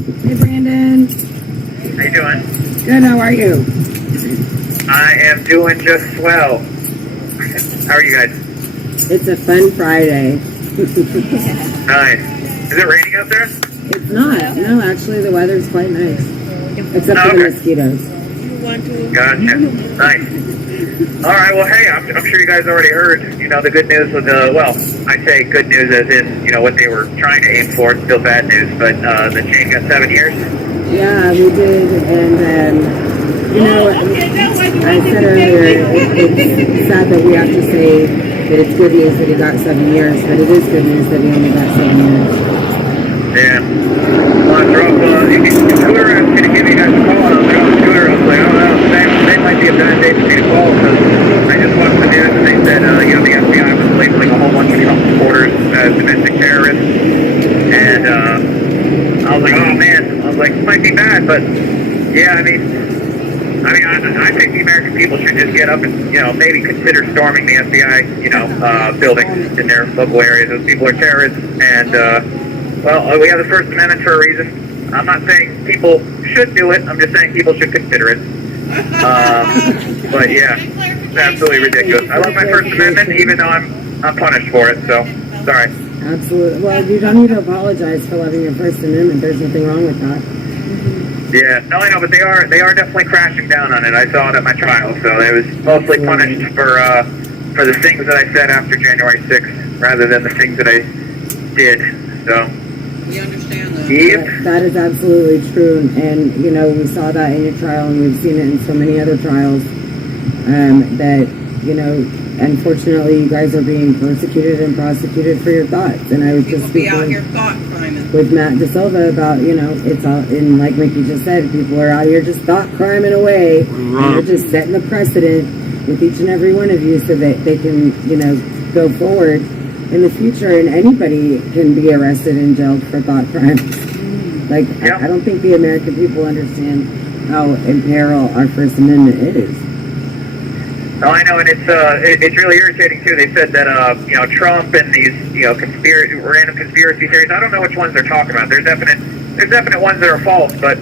Hey, Brandon. How you doing? Good, how are you? I am doing just swell. How are you guys? It's a fun Friday. Nice. Is it raining out there? It's not. No, actually, the weather's quite nice. Except for the mosquitoes. Gotcha. Nice. All right, well, hey, I'm sure you guys already heard, the good news with I say good news as in, what they were trying to aim for. It's still bad news, but the chain got 7 years. Yeah, we did, and, I said earlier, it's sad that we have to say that it's good news that he got 7 years, but it is good news that he only got 7 years. Yeah. Well, I drove, Scooter asked me to give you guys a call, and I was like, oh, Scooter, I was like, oh, no, they might be a bad day for me to call, because I just watched the news, and they said, the FBI was labeling a whole bunch of Trump supporters as domestic terrorists, and, I was like, oh, man, it might be bad, but, yeah, I think the American people should just get up and, maybe consider storming the FBI, buildings in their local areas. Those people are terrorists, and, we have the First Amendment for a reason. I'm not saying people should do it. I'm just saying people should consider it. But yeah, it's absolutely ridiculous. I love my First Amendment, even though I'm punished for it. So sorry. Absolutely. Well, you don't need to apologize for loving your First Amendment. There's nothing wrong with that. Yeah, no, I know, but they are definitely crashing down on it. I saw it at my trial, so it was mostly punished for the things that I said after January 6th, rather than the things that I did. So. We understand that. Yep. That is absolutely true, and we saw that in your trial, and we've seen it in so many other trials. That unfortunately, you guys are being persecuted and prosecuted for your thoughts. And I was People just be out speaking here thought criming with Matt DeSilva about it's all, and like Mickey just said, people are out here just thought criming away, and they're just setting the precedent with each and every one of you, so that they can go forward in the future, and anybody can be arrested and jailed for thought crimes. Like, I don't think the American people understand how in peril our First Amendment is. Oh, I know, and it's really irritating too. They said that Trump and these random conspiracy theories. I don't know which ones they're talking about. There's definite ones that are false, but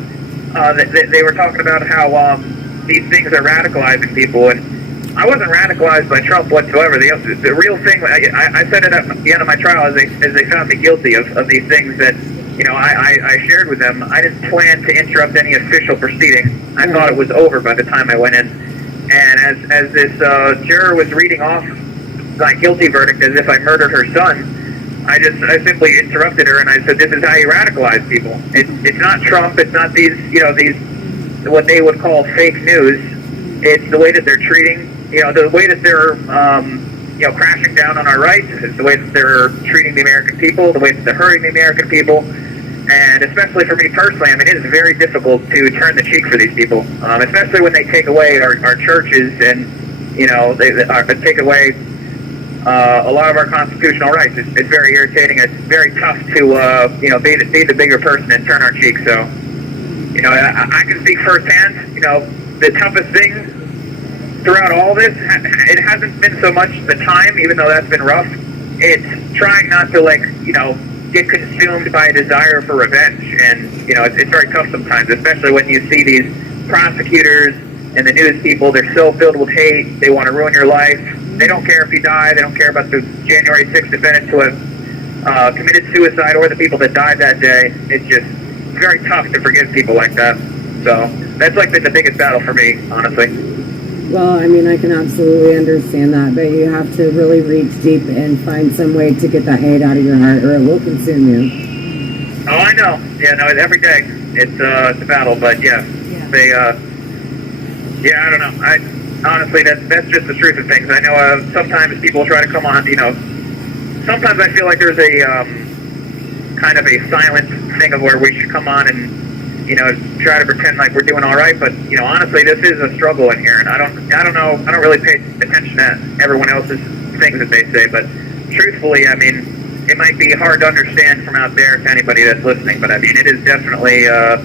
they were talking about how these things are radicalizing people, and I wasn't radicalized by Trump whatsoever. The real thing, I said it at the end of my trial, as they found me guilty of these things that I shared with them. I didn't plan to interrupt any official proceeding. I thought it was over by the time I went in. And as this juror was reading off my guilty verdict as if I murdered her son, I simply interrupted her, and I said, "This is how you radicalize people. It's not Trump. It's not these what they would call fake news. It's the way that they're treating, the way that they're crashing down on our rights. It's the way that they're treating the American people, the way that they're hurting the American people." And especially for me personally, it is very difficult to turn the cheek for these people, especially when they take away our churches and, they take away a lot of our constitutional rights. It's very irritating. It's very tough to, be the bigger person and turn our cheek. So, I can speak firsthand, the toughest thing throughout all this, it hasn't been so much the time, even though that's been rough. It's trying not to, get consumed by a desire for revenge, and it's very tough sometimes, especially when you see these prosecutors and the news people. They're so filled with hate. They want to ruin your life. They don't care if you die. They don't care about the January 6th defendants who have committed suicide or the people that died that day. It's very tough to forgive people like that. So that's been the biggest battle for me, honestly. Well, I can absolutely understand that, but you have to really reach deep and find some way to get that hate out of your heart, or it will consume you. Oh, I know. Yeah, no, every day it's a battle, but I don't know. Honestly, that's just the truth of things. I know sometimes people try to come on, sometimes I feel like there's a kind of a silent thing of where we should come on and try to pretend like we're doing all right, but honestly, this is a struggle in here, and I don't know. I don't really pay attention to everyone else's things that they say, but truthfully, it might be hard to understand from out there to anybody that's listening, but it is definitely a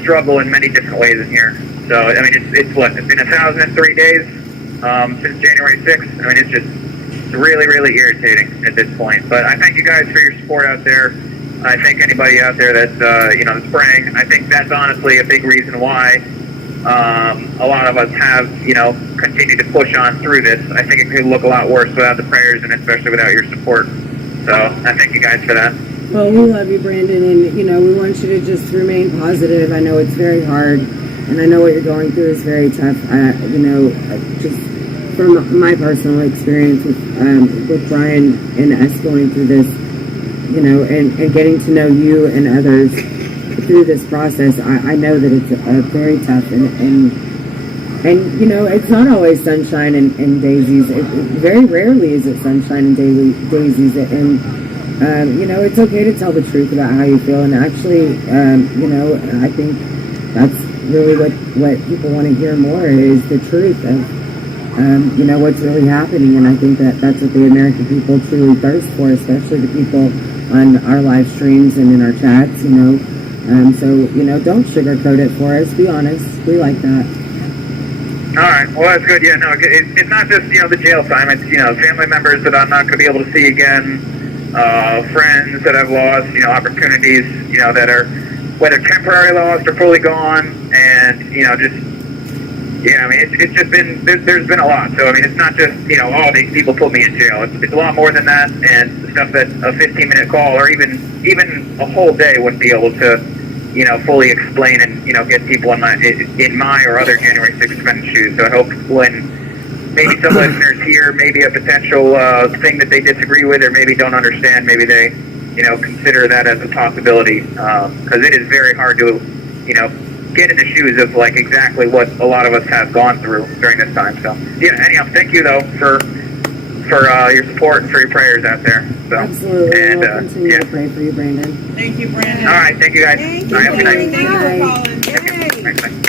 struggle in many different ways in here. So it's been 1,003 days since January 6th. It's really, really irritating at this point. But I thank you guys for your support out there. I think anybody out there that's, that's praying, I think that's honestly a big reason why a lot of us have, continued to push on through this. I think it could look a lot worse without the prayers and especially without your support. So I thank you guys for that. Well, we love you, Brandon, and, we want you to just remain positive. I know it's very hard, and I know what you're going through is very tough. Just from my personal experience with Brian and us going through this, and getting to know you and others through this process, I know that it's very tough, and it's not always sunshine and daisies. Very rarely is it sunshine and daisies, and it's okay to tell the truth about how you feel, and actually, I think that's really what people want to hear more is the truth of, what's really happening, and I think that's what the American people truly thirst for, especially the people on our live streams and in our chats, so, don't sugarcoat it for us. Be honest. We like that. All right. Well, that's good. Yeah, no, it's not just, the jail time. It's, family members that I'm not going to be able to see again, friends that I've lost, opportunities, that are whether temporarily lost or fully gone. And, it's just been, there's been a lot. So, it's not just, these people put me in jail. It's a lot more than that. And stuff that a 15-minute call or even a whole day wouldn't be able to, fully explain and, get people in my or other January 6th defendant shoes. So I hope when maybe some listeners hear maybe a potential thing that they disagree with or maybe don't understand, maybe they, consider that as a possibility. Because it is very hard to, get in the shoes of like exactly what a lot of us have gone through during this time. So yeah, anyhow, thank you though for your support and for your prayers out there. So, absolutely. And we'll continue to pray for you, Brandon. Thank you, Brandon. All right, thank you guys. Thank All right, have a good night. you for calling. Yay. Bye.